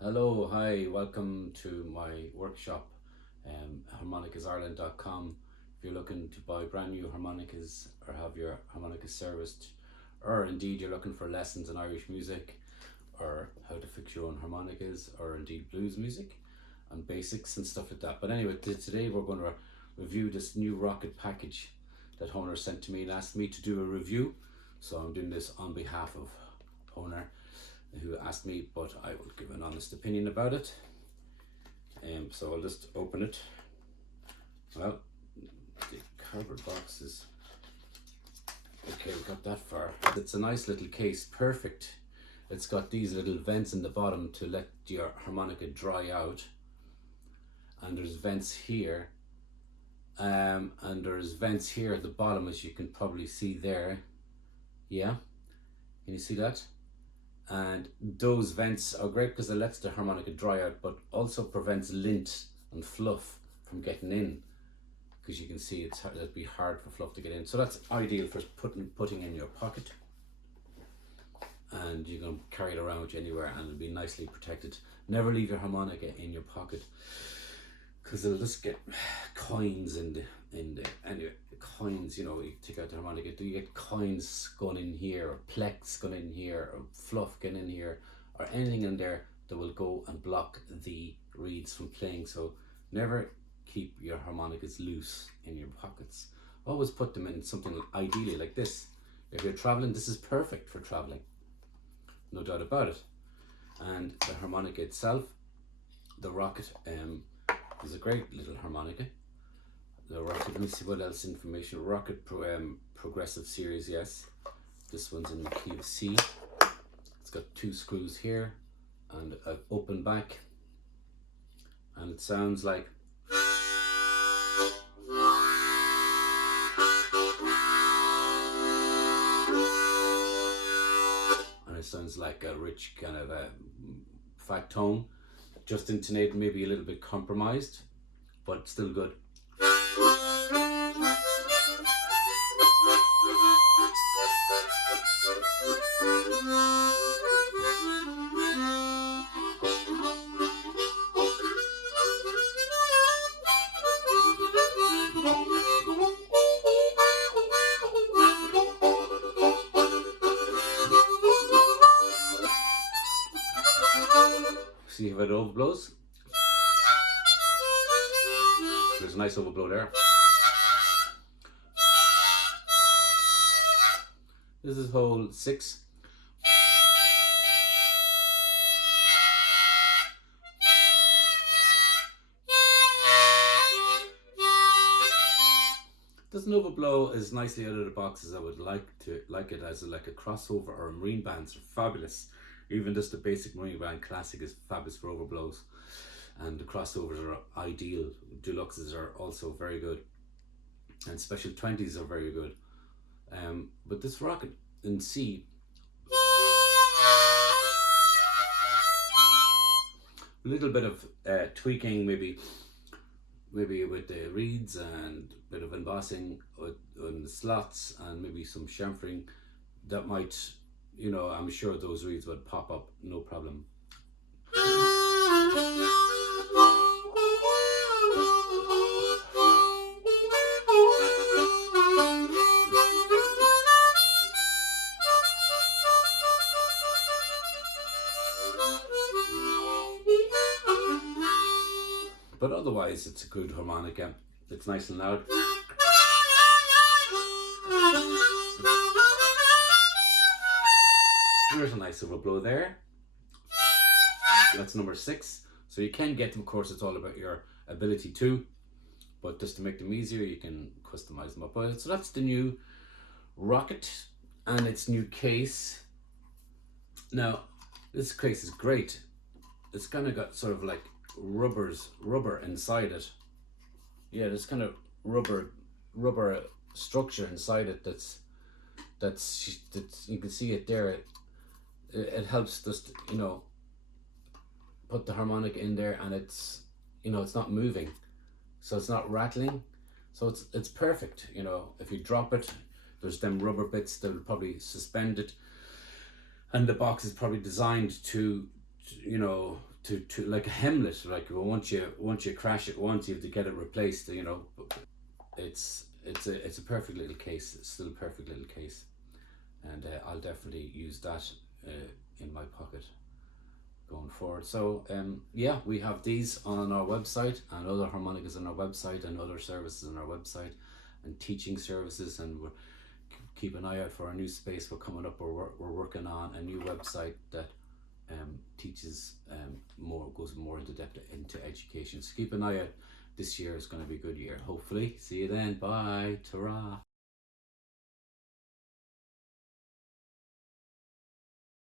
Hello, hi, welcome to my workshop, harmonicasireland.com. If you're looking to buy brand new harmonicas or have your harmonica serviced, or indeed you're looking for lessons in Irish music or how to fix your own harmonicas or indeed blues music and basics and stuff like that. But anyway, today we're going to review this new Rocket package that Hohner sent to me and asked me to do a review. So I'm doing this on behalf of Hohner, who asked me, but I will give an honest opinion about it. So I'll just open it. Well, the cardboard box is okay. We got that far. It's a nice little case, perfect. It's got these little vents in the bottom to let your harmonica dry out, and there's vents here, and there's vents here at the bottom, as you can probably see there. Yeah, can you see that? And those vents are great because it lets the harmonica dry out, but also prevents lint and fluff from getting in, because you can see it'd be hard for fluff to get in. So that's ideal for putting in your pocket, and you can carry it around with you anywhere and it'll be nicely protected. Never leave your harmonica in your pocket, because it'll just get coins in the anyway, coins, you take out the harmonica, do you get coins going in here, or plex going in here, or fluff getting in here, or anything in there that will go and block the reeds from playing. So never keep your harmonicas loose in your pockets. Always put them in something ideally like this. If you're traveling, this is perfect for traveling, no doubt about it. And the harmonica itself, the Rocket, is a great little harmonica. The Rocket, let me see what else information. Rocket Progressive Series, yes. This one's in the key of C. It's got 2 screws here and an open back. And it sounds like... and it sounds like a rich kind of a fat tone. Just intonated, maybe a little bit compromised, but still good. See if it overblows. There's a nice overblow there. This is hole 6. Doesn't overblow as nicely out of the box as I would like it as like a crossover or a marine bands are fabulous. Even just the basic marine band classic is fabulous for overblows, and the crossovers are ideal. Deluxes are also very good, and special 20s are very good. But this Rocket in C, a little bit of tweaking, maybe with the reeds and a bit of embossing on the slots, and maybe some chamfering that might, I'm sure those reeds would pop up, no problem. But otherwise, it's a good harmonica. It's nice and loud. There's a nice overblow there. That's number 6. So you can get them, of course, it's all about your ability too. But just to make them easier, you can customize them up. So that's the new Rocket and its new case. Now, this case is great. It's kind of got sort of like rubber inside it. Yeah, there's kind of rubber structure inside it. That's you can see it there. It helps just put the harmonica in there, and it's it's not moving, so it's not rattling, so it's perfect. If you drop it, there's them rubber bits that will probably suspend it, and the box is probably designed to to like a Hemlet, like once you crash it once, you have to get it replaced. You know, it's a perfect little case. It's still a perfect little case, and I'll definitely use that in my pocket going forward. So yeah, we have these on our website, and other harmonicas on our website, and other services on our website, and teaching services, and we're keep an eye out for our new space. We're coming up. We're working on a new website that teaches more, goes more into depth into education. So keep an eye out. This year is going to be a good year, hopefully. See you then. Bye. Ta-ra.